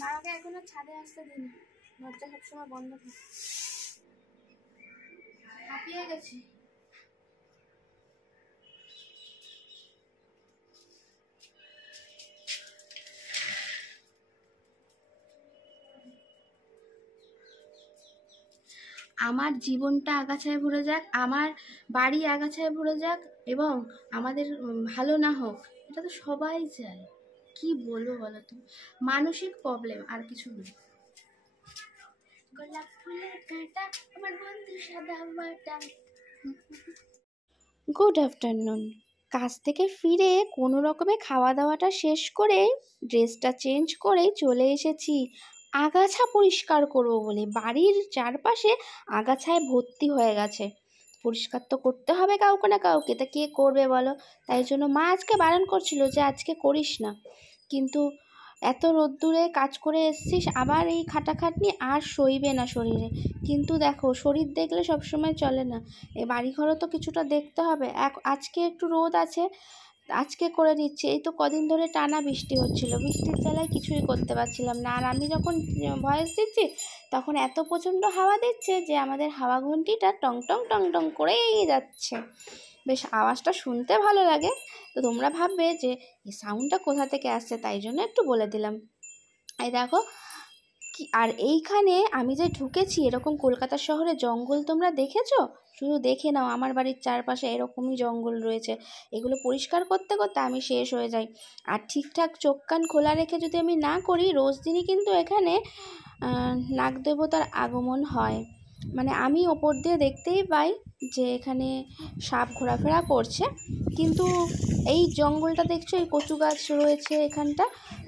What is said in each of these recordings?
বাবাকে এখনো ছাদে আসতে দিন, দরজা সবসময় বন্ধ থাকে। হাঁপিয়ে গেছি। আমার জীবনটা আগাছায় ভরে যাক, আমার বাড়ি আগাছায় ভরে যাক, এবং আমাদের ভালো না হোক, এটা তো সবাই চায়। কি বলবো বলো তো, মানসিক প্রবলেম, আর কিছু নেই। গোলাপ ফুলের কাঁটা আমার বন্ধু সাদা মাটা। Good afternoon. কাজ থেকে ফিরে কোনো রকমে খাওয়া দাওয়াটা শেষ করে ড্রেসটা চেঞ্জ করে চলে এসেছি আগাছা পরিষ্কার করব বলে। বাড়ির চারপাশে আগাছায় ভর্তি হয়ে গেছে, পরিষ্কার তো করতে হবে কাউকে না কাউকে, তা কে করবে বলো? তাই জন্য মা আজকে বারণ করছিল যে আজকে করিস না, কিন্তু এত রোদ্দুরে কাজ করে এসছিস, আবার এই খাটাখাটনি আর সইবে না শরীরে। কিন্তু দেখো, শরীর দেখলে সবসময় চলে না, এ বাড়িঘরও তো কিছুটা দেখতে হবে। আজকে একটু রোদ আছে, আজকে করে দিচ্ছি। এই তো কদিন ধরে টানা বৃষ্টি হচ্ছিল, বৃষ্টির জ্বালায় কিছুই করতে পারছিলাম না। আর আমি যখন ভয়েস দিচ্ছি তখন এত প্রচণ্ড হাওয়া দিচ্ছে যে আমাদের হাওয়া ঘন্টিটা টং টং টং টং করেই যাচ্ছে। বেশ আওয়াজটা শুনতে ভালো লাগে। তো তোমরা ভাববে যে এই সাউন্ডটা কোথা থেকে আসছে, তাই জন্য একটু বলে দিলাম। এই দেখো কি, আর এইখানে আমি যে ঢুকেছি, এরকম কলকাতা শহরে জঙ্গল তোমরা দেখেছো? শুধু দেখে নাও, আমার বাড়ির চারপাশে এরকমই জঙ্গল রয়েছে। এগুলো পরিষ্কার করতে করতে আমি শেষ হয়ে যাই। আর ঠিকঠাক চোখ কান খোলা রেখে যদি আমি না করি, রোজ দিনই কিন্তু এখানে নাগদেবতার আগমন হয়। মানে আমি ওপর দিয়ে দেখতেই পাই যে এখানে সাপ ঘোরাফেরা করছে, কিন্তু এই জঙ্গলটা দেখছো, এই কচু গাছ রয়েছে এখানটা,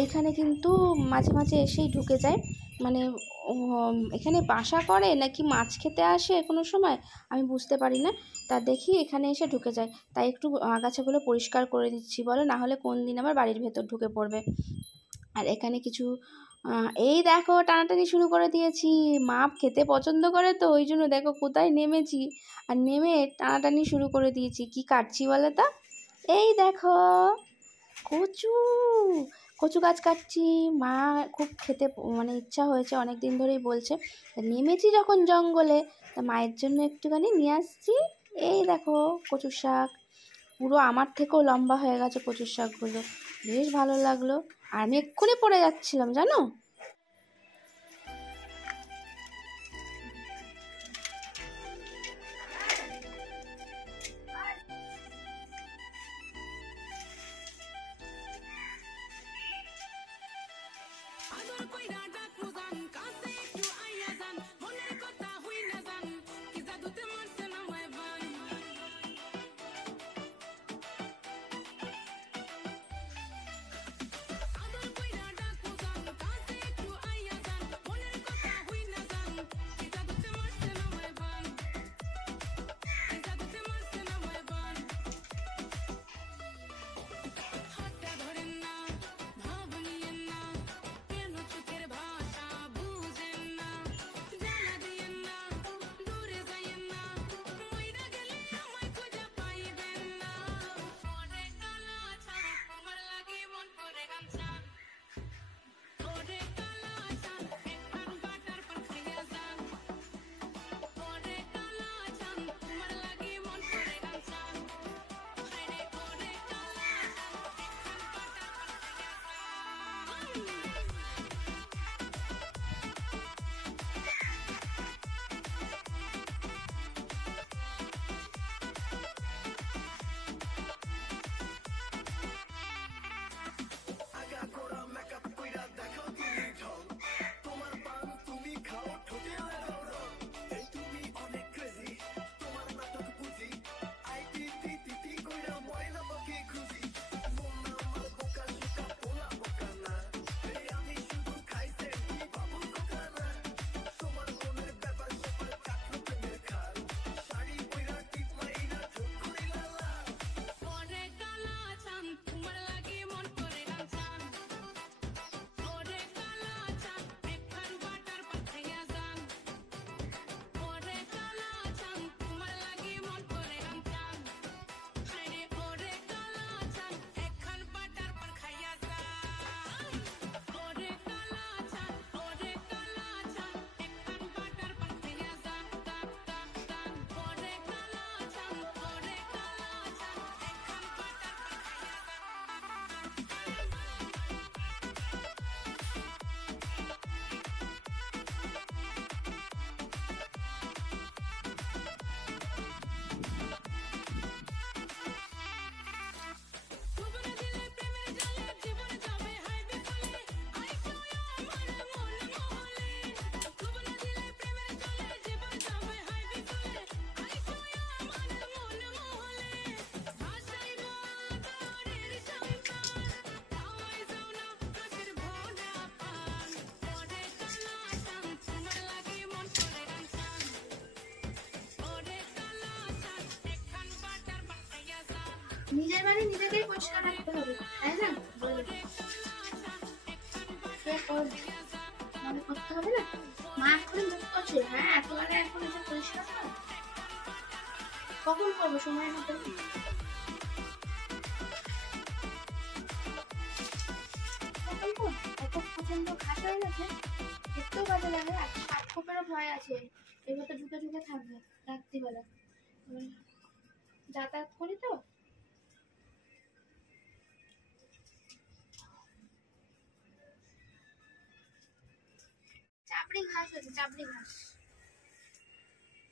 এইখানে কিন্তু মাঝে মাঝে এসেই ঢুকে যায়। মানে এখানে বাসা করে নাকি মাছ খেতে আসে কোনো সময়, আমি বুঝতে পারি না। তা দেখি এখানে এসে ঢুকে যায়, তাই একটু আগাছাগুলো পরিষ্কার করে দিচ্ছি বলো, না হলে কোন দিন আমার বাড়ির ভেতর ঢুকে পড়বে। আর এখানে কিছু এই দেখো টানাটানি শুরু করে দিয়েছি। মাপ খেতে পছন্দ করে, তো ওই জন্য দেখো কোথায় নেমেছি, আর নেমে টানাটানি শুরু করে দিয়েছি। কি কাটছি বলো তো? এই দেখো কচু, কচু গাছ কাটছি। মা খুব খেতে মানে ইচ্ছা হয়েছে, অনেক দিন ধরেই বলছে। নেমেছি যখন জঙ্গলে, তা মায়ের জন্য একটুখানি নিয়ে আসছি। এই দেখো কচুর শাক, পুরো আমার থেকেও লম্বা হয়ে গেছে কচুর শাকগুলো, বেশ ভালো লাগলো। আর আমি এক্ষুনি পড়ে যাচ্ছিলাম জানো। নিজের বাড়ি নিজেকেই পরিষ্কার রাখতে হবে, তাই না? মনে করতে হবে না, মা এখনই মুখ করছে, হ্যাঁ একেবারে এখন এসে পরিষ্কার করো। কখন করবো? সময় মতো। এত প্রচন্ড ঘাস হয়ে গেছে, একটু কাজে লাগে। আর সাপ খোপেরও ভয় আছে, এবার তো ঢুকে ঢুকে থাকবে রাত্রিবেলা, যাতায়াত করি তো। চাপড়ি ঘাস হয়েছে, চাপড়ি ঘাস।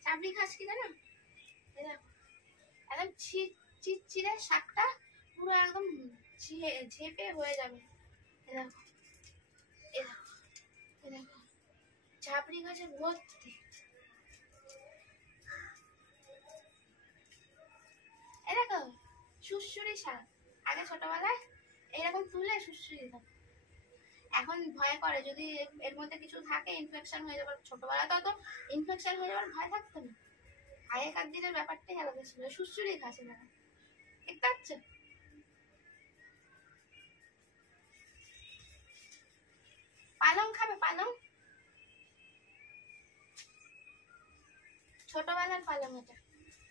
চাপড়ি ঘাস কি জানো? একদম চিড়চিড়ে শাকটা পুরো একদম ঝেপে হয়ে যাবে। দেখো দেখো চাপড়ি গাছের ভর্তি। দেখো সুড়সুড়ি শাক, আগে ছোটবেলায় এইরকম তুলে সুড়সুড়ি দিতাম। এখন ভয় করে যদি এর মধ্যে কিছু থাকে ইনফেকশন হয়ে যাবে। ছোটবেলা তো ইনফেকশন হয়ে যাওয়ার ভয় থাকতো না, আগেকার দিনের ব্যাপারটাই আলাদা ছিল। সুড়সুড়ি খাচ্ছে না, দেখতে পাচ্ছ? পালং খাবে? পালং ছোটবেলার পালং, এটা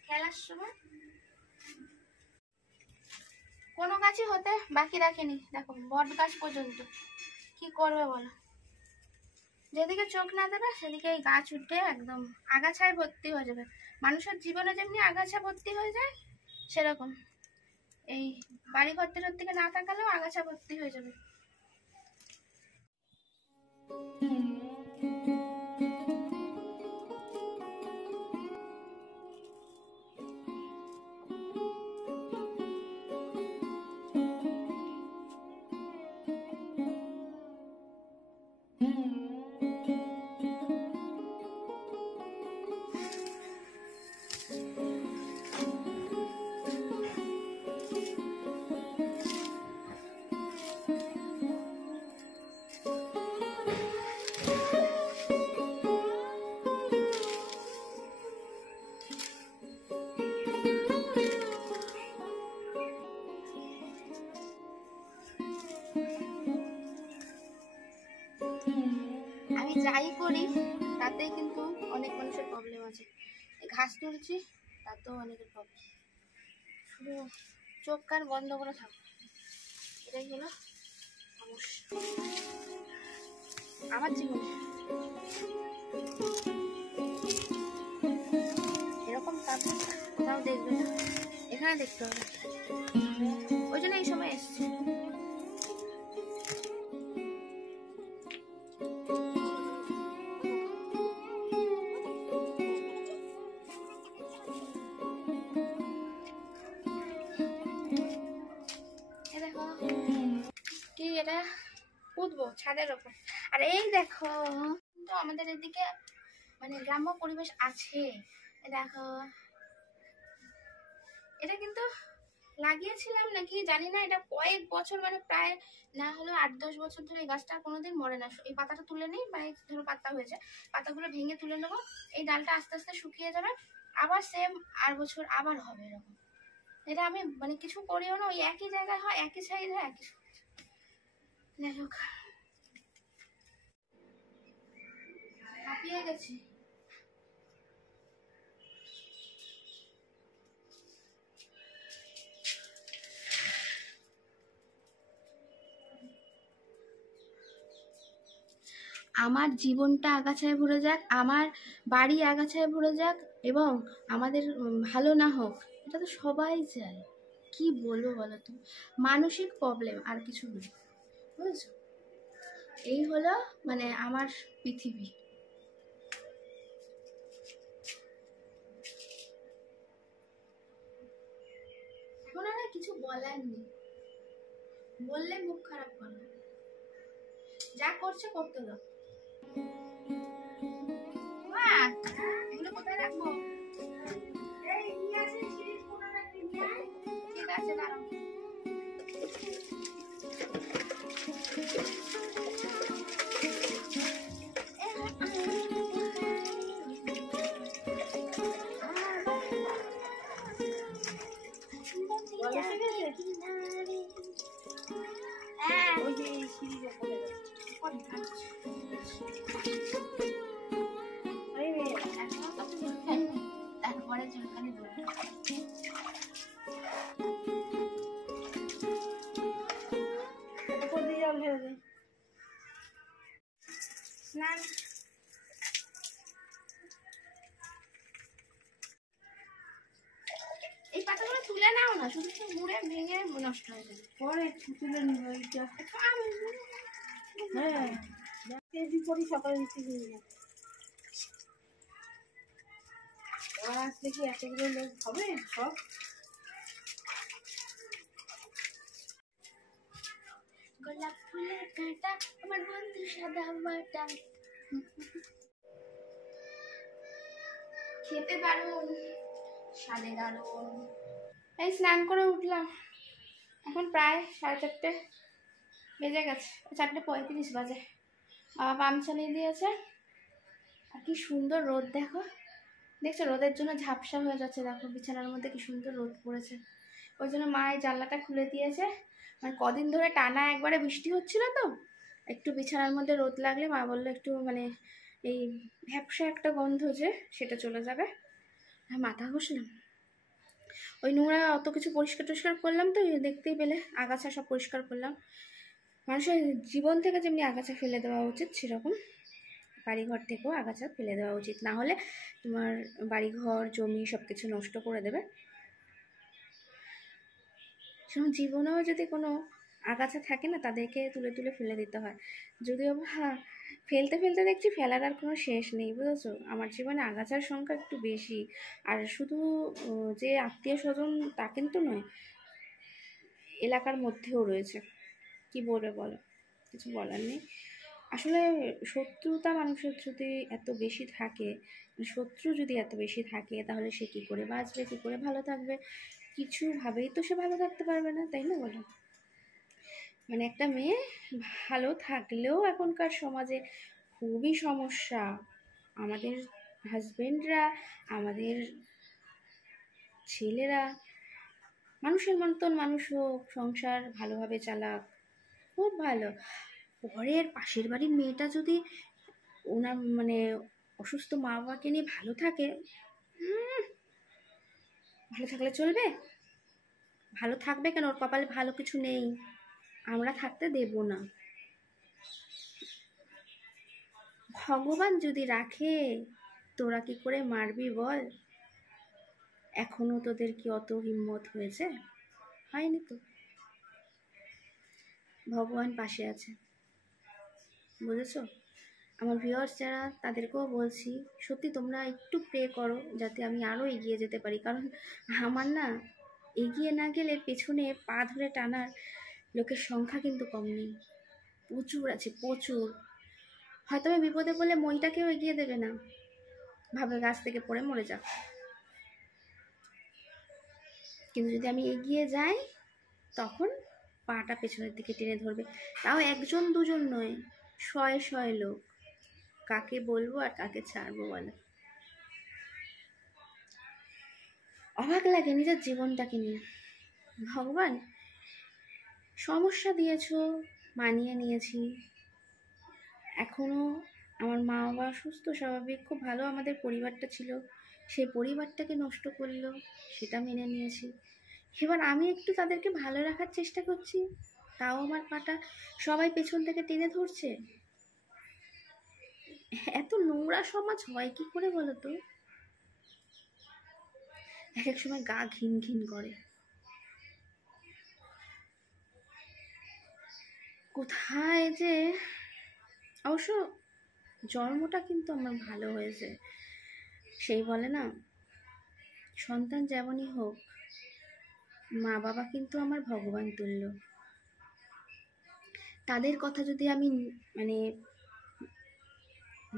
খেলার সময়। কোনো গাছই হতে বাকি রাখেনি, দেখো বট গাছ পর্যন্ত। কি করবে বলো? যেদিকে চোখ না দেবে সেদিকে এই গাছ উঠে একদম আগাছায় ভর্তি হয়ে যাবে। মানুষের জীবনে যেমনি আগাছা ভর্তি হয়ে যায়, সেরকম এই বাড়ি ঘরটির দিকে না তাকালেও আগাছা ভর্তি হয়ে যাবে। আমি যাই করি তাতেই কিন্তু অনেক মানুষের প্রবলেম আছে। ঘাস তুলছি তাতেও অনেকের প্রবলেম। শুধু চোখ কান বন্ধ করে থাকো, এটাই হলো সমস্যা আমার জীবনে। এরকম তারপর কোথাও দেখবে না, এখানে দেখতে হবে। ওই জন্য এই সময় এসছি। কি এটা উঠবো ছাদের ওপর। আর এই দেখো তো আমাদের এদিকে মানে গ্রাম্য পরিবেশ আছে। দেখো এটা কিন্তু লাগিয়েছিলাম নাকি জানি না, এটা কয়েক বছর মানে প্রায় না হলেও 8-10 বছর ধরে এই গাছটা কোনোদিন মরে না। এই পাতাটা তুলে নেই, মানে ধরো পাতা হয়েছে, পাতাগুলো ভেঙে তুলে নেবো, এই ডালটা আস্তে আস্তে শুকিয়ে যাবে, আবার সেম আর বছর আবার হবে এরকম। এটা আমি মানে কিছু করিও না, ওই একই জায়গায় হয়, একই সাইজ হয়, একই। যাই হোক হাঁপিয়ে গেছি। আমার জীবনটা আগাছায় ভরে যাক, আমার বাড়ি আগাছায় ভরে যাক, এবং আমাদের ভালো না হোক, এটা তো সবাই চায়। কি বলবো বলো তো, মানসিক প্রবলেম আর কিছু নেই, বুঝেছো? এই হলো মানে আমার পৃথিবী। এখন আর কিছু বলার নেই, বললে মুখ খারাপ করে। যা করছে করতে দাও। এগুলো কোথায় রাখবো? ঠিক আছে দাঁড়াও। বলো তারপরে চুলকানি ধরবে। স্নান এই পাতাগুলো তুলে নাও না, শুধু শুধু মুড়ে ভেঙে নষ্ট হয়ে যাবে। পরে তুলে নিব এইটা। হ্যাঁ করি সকালে নিচে নিয়ে যাবো। ওরা আসলে কি এতগুলো লোক হবে সব? গোলাপ ফুলের কাঁটা আমার বন্ধু সাদা বাটা, খেতে দারুণ, স্বাদে দারুণ। এই স্নান করে উঠলাম, এখন প্রায় 4:30 বেজে গেছে, 4:35 বাজে। বাবা পাম্প চালিয়ে দিয়েছে। আর কি সুন্দর রোদ দেখো, দেখছো? রোদের জন্য ঝাপসা হয়ে যাচ্ছে, দেখো বিছানার মধ্যে কি সুন্দর রোদ পড়েছে। ওই জন্য মা এই জানলাটা খুলে দিয়েছে। মানে কদিন ধরে টানা একবারে বৃষ্টি হচ্ছিল তো, একটু বিছানার মধ্যে রোদ লাগলে মা বললো একটু মানে এই ভ্যাপসা একটা গন্ধ যে সেটা চলে যাবে। আর মাথা ঘষলাম, ওই নোংরা অত কিছু পরিষ্কার টরিষ্কার করলাম তো, দেখতেই পেলে আগাছা সব পরিষ্কার করলাম। মানুষের জীবন থেকে যেমনি আগাছা ফেলে দেওয়া উচিত, সেরকম বাড়িঘর থেকেও আগাছা ফেলে দেওয়া উচিত, না হলে তোমার বাড়িঘর জমি সব কিছু নষ্ট করে দেবে। সেরকম জীবনেও যদি কোনো আগাছা থাকে না, তাদেরকে তুলে তুলে ফেলে দিতে হয়। যদিও হ্যাঁ ফেলতে ফেলতে দেখছি ফেলার আর কোনো শেষ নেই, বুঝেছো? আমার জীবনে আগাছার সংখ্যা একটু বেশি। আর শুধু যে আত্মীয় স্বজন তা কিন্তু নয়, এলাকার মধ্যেও রয়েছে। কি বলবে বলো, কিছু বলার নেই। আসলে শত্রুতা মানুষের যদি এত বেশি থাকে, শত্রু যদি এত বেশি থাকে, তাহলে সে কী করে বাঁচবে, কী করে ভালো থাকবে? কিছুভাবেই তো সে ভালো থাকতে পারবে না, তাই না বলো? মানে একটা মেয়ে ভালো থাকলেও এখনকার সমাজে খুবই সমস্যা। আমাদের হাজবেন্ডরা, আমাদের ছেলেরা মানুষের মতন মানুষ হোক, সংসার ভালোভাবে চালাক, খুব ভালো। পরের পাশের বাড়ির মেয়েটা যদি ওনার মানে অসুস্থ মা বাবাকে নিয়ে ভালো থাকে, ভালো থাকলে চলবে? ভালো থাকবে কেন? ওর কপালে ভালো কিছু নেই, আমরা থাকতে দেব না। ভগবান যদি রাখে, তোরা কি করে মারবি বল? এখনো তোদের কি অত হিম্মত হয়েছে? হয়নি তো। ভগবান পাশে আছে, বুঝেছো? আমার ভিউয়ার্স যারা, তাদেরকেও বলছি, সত্যি তোমরা একটু প্রে করো যাতে আমি আরও এগিয়ে যেতে পারি। কারণ আমার না এগিয়ে না গেলে পেছনে পা ধরে টানার লোকের সংখ্যা কিন্তু কম নেই, প্রচুর আছে, প্রচুর। হয়তো আমি বিপদে পড়লে মইটাকেও এগিয়ে দেবে না, ভাবে গাছ থেকে পড়ে মরে যাক। কিন্তু যদি আমি এগিয়ে যাই, তখন পাটা পেছনের দিকে টেনে ধরবে। তাও একজন দুজন নয়, শয়ে শয়ে লোক। কাকে বলবো আর কাকে ছাড়বো বলো? অবাক লাগে নিজের জীবনটাকে নিয়ে। ভগবান সমস্যা দিয়েছো, মানিয়ে নিয়েছি। এখনো আমার মা বাবা সুস্থ স্বাভাবিক, খুব ভালো আমাদের পরিবারটা ছিল, সেই পরিবারটাকে নষ্ট করলো, সেটা মেনে নিয়েছি। এবার আমি একটু তাদেরকে ভালো রাখার চেষ্টা করছি, তাও আমার পাটা সবাই পেছন থেকে টেনে ধরছে। এত নোংরা সমাজ হয় কি করে বলো তো? এক এক সময় গা ঘিন ঘিন করে। কোথায় যে, অবশ্য জন্মটা কিন্তু আমার ভালো হয়েছে। সেই বলে না, সন্তান যেমনই হোক, মা বাবা কিন্তু আমার ভগবান তুল্য। তাদের কথা যদি আমি মানে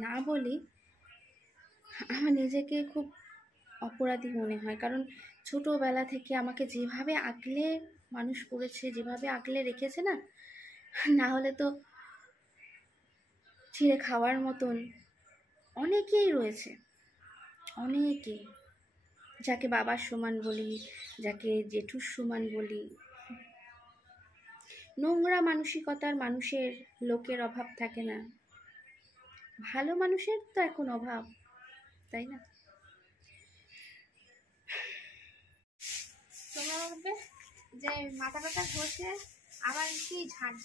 না বলি, আমার নিজেকে খুব অপরাধী মনে হয়। কারণ ছোটোবেলা থেকে আমাকে যেভাবে আগলে মানুষ করেছে, যেভাবে আগলে রেখেছে না, না হলে তো ছিঁড়ে খাওয়ার মতন অনেকেই রয়েছে, অনেকে, যাকে বাবার সমান বলি, যাকে জেঠুর সমান বলি। নোংরা মানসিকতার মানুষের লোকের অভাব থাকে না, ভালো মানুষের তো এখন অভাব, তাই না? তোমরা বলবে যে মাথা ব্যথা ঘষে আবার কি ঝাড়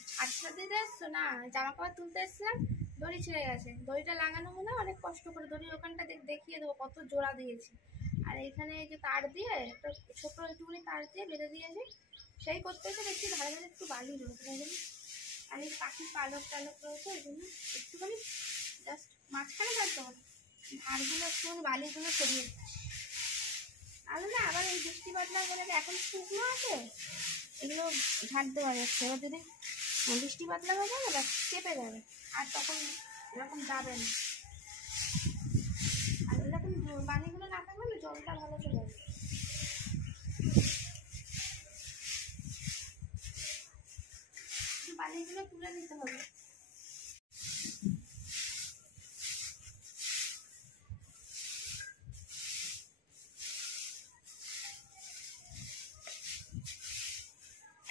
দিতে এসছো? না, জামা কাপড় তুলতে এসছিলাম, দড়ি ছিঁড়ে গেছে। দড়িটা লাগানো হলে অনেক কষ্ট করে দড়ির ওখানটা দেখিয়ে দেবো কত জোড়া দিয়েছি। আর এখানে এই যে তার দিয়ে একটা ছোটো একটুখানি তার দিয়ে বেঁধে দিয়েছি, সেই করতে এসে দেখছি ধারে ধারে একটু বালি রয়েছে, ওই জন্য আর এই পাখির পালক টালক রয়েছে, ওই জন্য একটুখানি জাস্ট মাঝখানে কাটতে হবে, ধারগুলো একটুখানি বালিগুলো সরিয়ে দিচ্ছি। তাহলে না আবার এই বৃষ্টি বাদলা করে এখন শুকনো আছে, এগুলো ঝাড় দেওয়া যাচ্ছে। এবার যদি বৃষ্টি বাদলা হয়ে যাবে বা চেপে যাবে, আর তখন এরকম যাবে না। আর এরকম বালিগুলো না থাকলে না জলটা ভালো চলে যাবে। বালিগুলো তুলে নিতে হবে।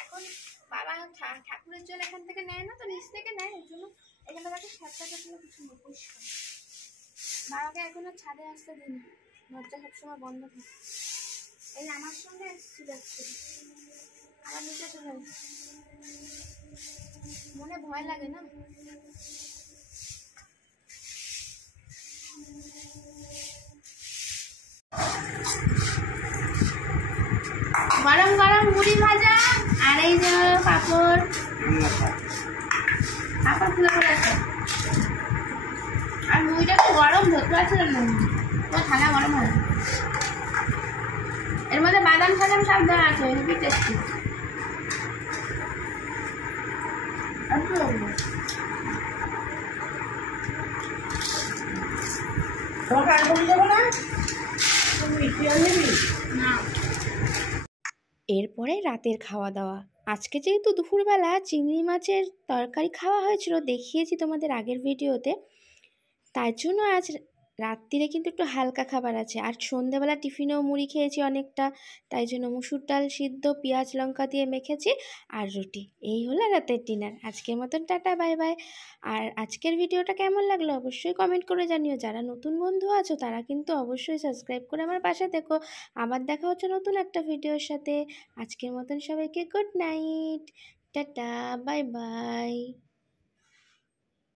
এখন বাবা ঠাকুরের জল এখান থেকে নেয় না, তো নিচ থেকে নেয়, ওই জন্য এখানে তাকে ছাদটা কাটলে কিছু পরিষ্কার। বাবাকে এখনো ছাদে আসতে দিন, দরজা সবসময় বন্ধ থাকে। এই আমার সঙ্গে এসেছি যাচ্ছে, আবার নিচে চলে মনে ভয় লাগে না। গরম গরম মুড়ি ভাজা আর এই যে পাঁপড় পাঁপড় খুলে পড়েছে। আর মুড়িটা তো গরম ধরতে আছে না, তো ঠান্ডা গরম হয়। এর মধ্যে বাদাম সাদাম সব দেওয়া আছে, হেভি টেস্টি। এরপরে রাতের খাওয়া দাওয়া। আজকে যেহেতু দুপুরবেলা চিংড়ি মাছের তরকারি খাওয়া হয়েছিল, দেখিয়েছি তোমাদের আগের ভিডিওতে, তার জন্য আজ রাত্রিরে কিন্তু একটু হালকা খাবার আছে। আর সন্ধ্যেবেলা টিফিনেও মুড়ি খেয়েছি অনেকটা, তাই জন্য মুসুর ডাল সিদ্ধ পেঁয়াজ লঙ্কা দিয়ে মেখেছি আর রুটি। এই হলো রাতের ডিনার। আজকের মতন টাটা, বাই বাই। আর আজকের ভিডিওটা কেমন লাগলো অবশ্যই কমেন্ট করে জানিও। যারা নতুন বন্ধু আছো তারা কিন্তু অবশ্যই সাবস্ক্রাইব করে আমার পাশে দেখো। আবার দেখা হচ্ছে নতুন একটা ভিডিওর সাথে। আজকের মতন সবাইকে good night, tata, bye bye.